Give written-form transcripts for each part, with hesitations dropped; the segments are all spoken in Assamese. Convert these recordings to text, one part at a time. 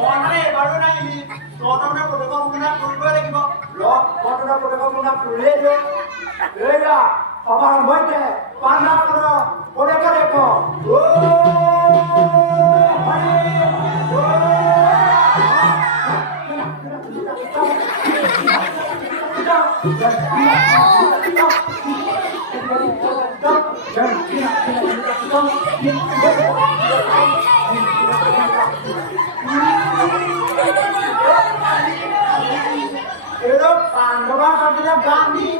মানে এবাৰো নাহিলি তহঁতৰ প্ৰতিভা কৰিবই লাগিব তহঁতৰ প্ৰতিভা কৰিলেই দিয়া সভাৰ সৈতে পাণ্ডা পদকে দেখ পাণ্ডৱা সন্ধিয়া গান্ধী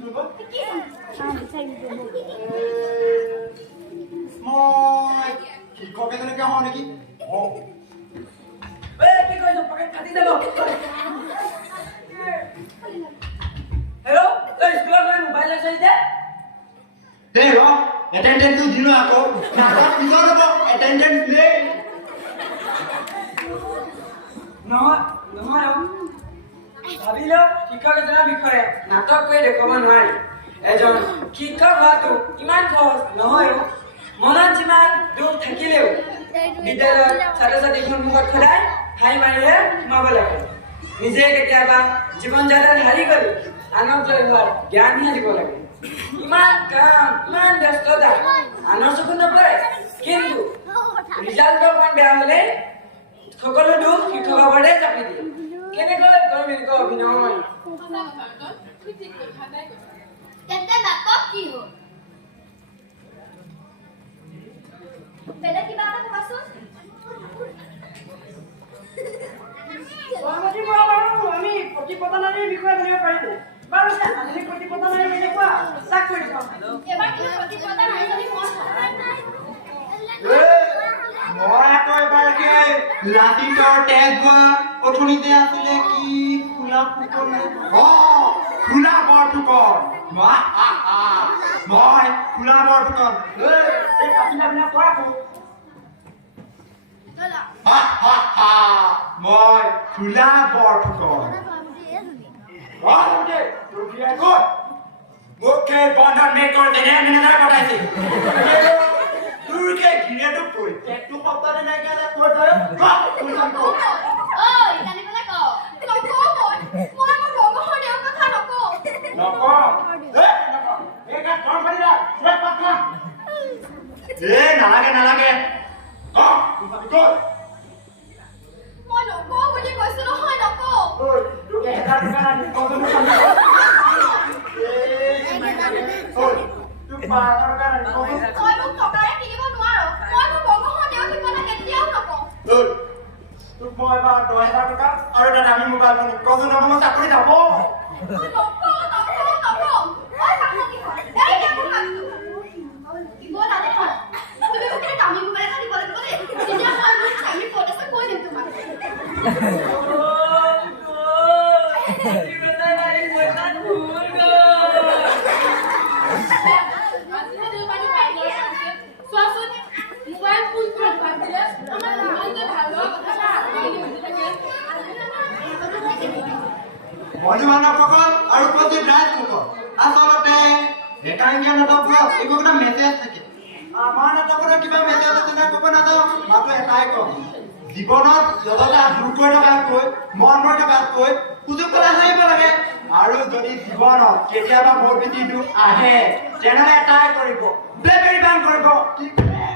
কৰিব মই শিক্ষক এজনকে হওঁ নেকি কি কৰিছ পকেট কাটি দেব হেল্ল' এই স্কুলত মই মোবাইল আছে যে দে ৰ এটেনডেন্সটো দিলো আকৌ নাটক পিছত হ'ব এটেনডেন্স নেই নহয় নহয় ভাবিলো শিক্ষক এজনৰ বিষয়ে নাটক কৰি দেখুৱাব নোৱাৰি এজন শিক্ষক হোৱাটো ইমান সহজ নহয় মনত যিমান দুখ থাকিলেও বিদ্যালয়ত ছাত্ৰ ছাত্ৰীখন মুখত সদায় ঠাই মাৰিহে সোমাব লাগে নিজে কেতিয়াবা জীৱন যাত্ৰাত হাৰি গ'লে আনক জয় হোৱাৰ জ্ঞানহে দিব লাগে ইমান কাম ইমান ব্যস্ততা আনৰ চকুত নপৰে কিন্তু ৰিজাল্টৰ অকণ বেয়া হ'লে সকলো দুখ শিক্ষকৰ ওপৰতে চাপি দিয়ে কেনেকৈ কৰিম এনেকুৱা অভিনয় তেন্তে নাটক কি হ'ল বেলেগ কিবা এটা কোৱাচোন আমি প্ৰতিপদনাৰীৰ বিষয়ে জানিব পাৰিলো বাৰু আধুনিক প্ৰতিপদনাৰী বুলি কোৱা চাক কৰি চাওঁ এবাৰ কিন্তু প্ৰতিপদনাৰী যদি মই আকৌ এবাৰকে ৰাতিটোৰ তেজ হোৱা অথনিতে আছিলে কি খোলা ফুকন খোলা বৰফুকন মই খোলা বৰফুকন এই কাটিলা পৰা মই খোলা বৰফুকন মুখে বন্ধন মেকৰ যেনে মেনেজাৰ পঠাইছে তোৰকে ঘিৰেটো কৈ একটো শব্দতে নাইকিয়া এটা কৈ তই ঐ জানিবলৈ ক নকওঁ মই মোৰ লগৰ দেউৰ কথা নকওঁ নালাগে নালাগে মই নকওঁ বুলি কৈছো নহয় নকওঁ তই মোক টকাৰে কিনিব নোৱাৰ মই মোৰ লগৰ দেউৰ ঠিকনা কেতিয়াও নকওঁ তোক মই এবাৰ 10,000 টকা আৰু এটা দামী মোবাইল মই কজন হ'ব মই চাকৰি যাব মই নকওঁ ঐ কাকতি হয় এই দেখোন কাকটো দিব নালাগে হয় তুমি মোক এটা দামী মোবাইল এটা দিব লাগিব দেই তেতিয়া মই মোৰ স্বামী ক'ত আছে কৈ দিম তোমাক চোৱাচোন মোবাইল ফুল কৰি ভাবিলে আমাৰ ইমান যে ভাল লগা কথা মধুমানৱসকল আৰু প্ৰদীপ ৰাজসকল আচলতে একাংকীয় নাটকত এইবোৰ এটা মেছেজ থাকে আমাৰ নাটকত কিবা মেছেজ আছে নে ক'ব নাযাওঁ মাত্ৰ এটাই কম জীৱনত যতটা দূৰ কৰি থকাতকৈ মন কৰি থকাতকৈ সুযোগ পালে হাঁহিব লাগে আৰু যদি জীৱনত কেতিয়াবা বৰ বেছি দুখ আহে তেনেহ'লে এটাই কৰিব ব্লেকবেৰী বান কৰিব কি কৰে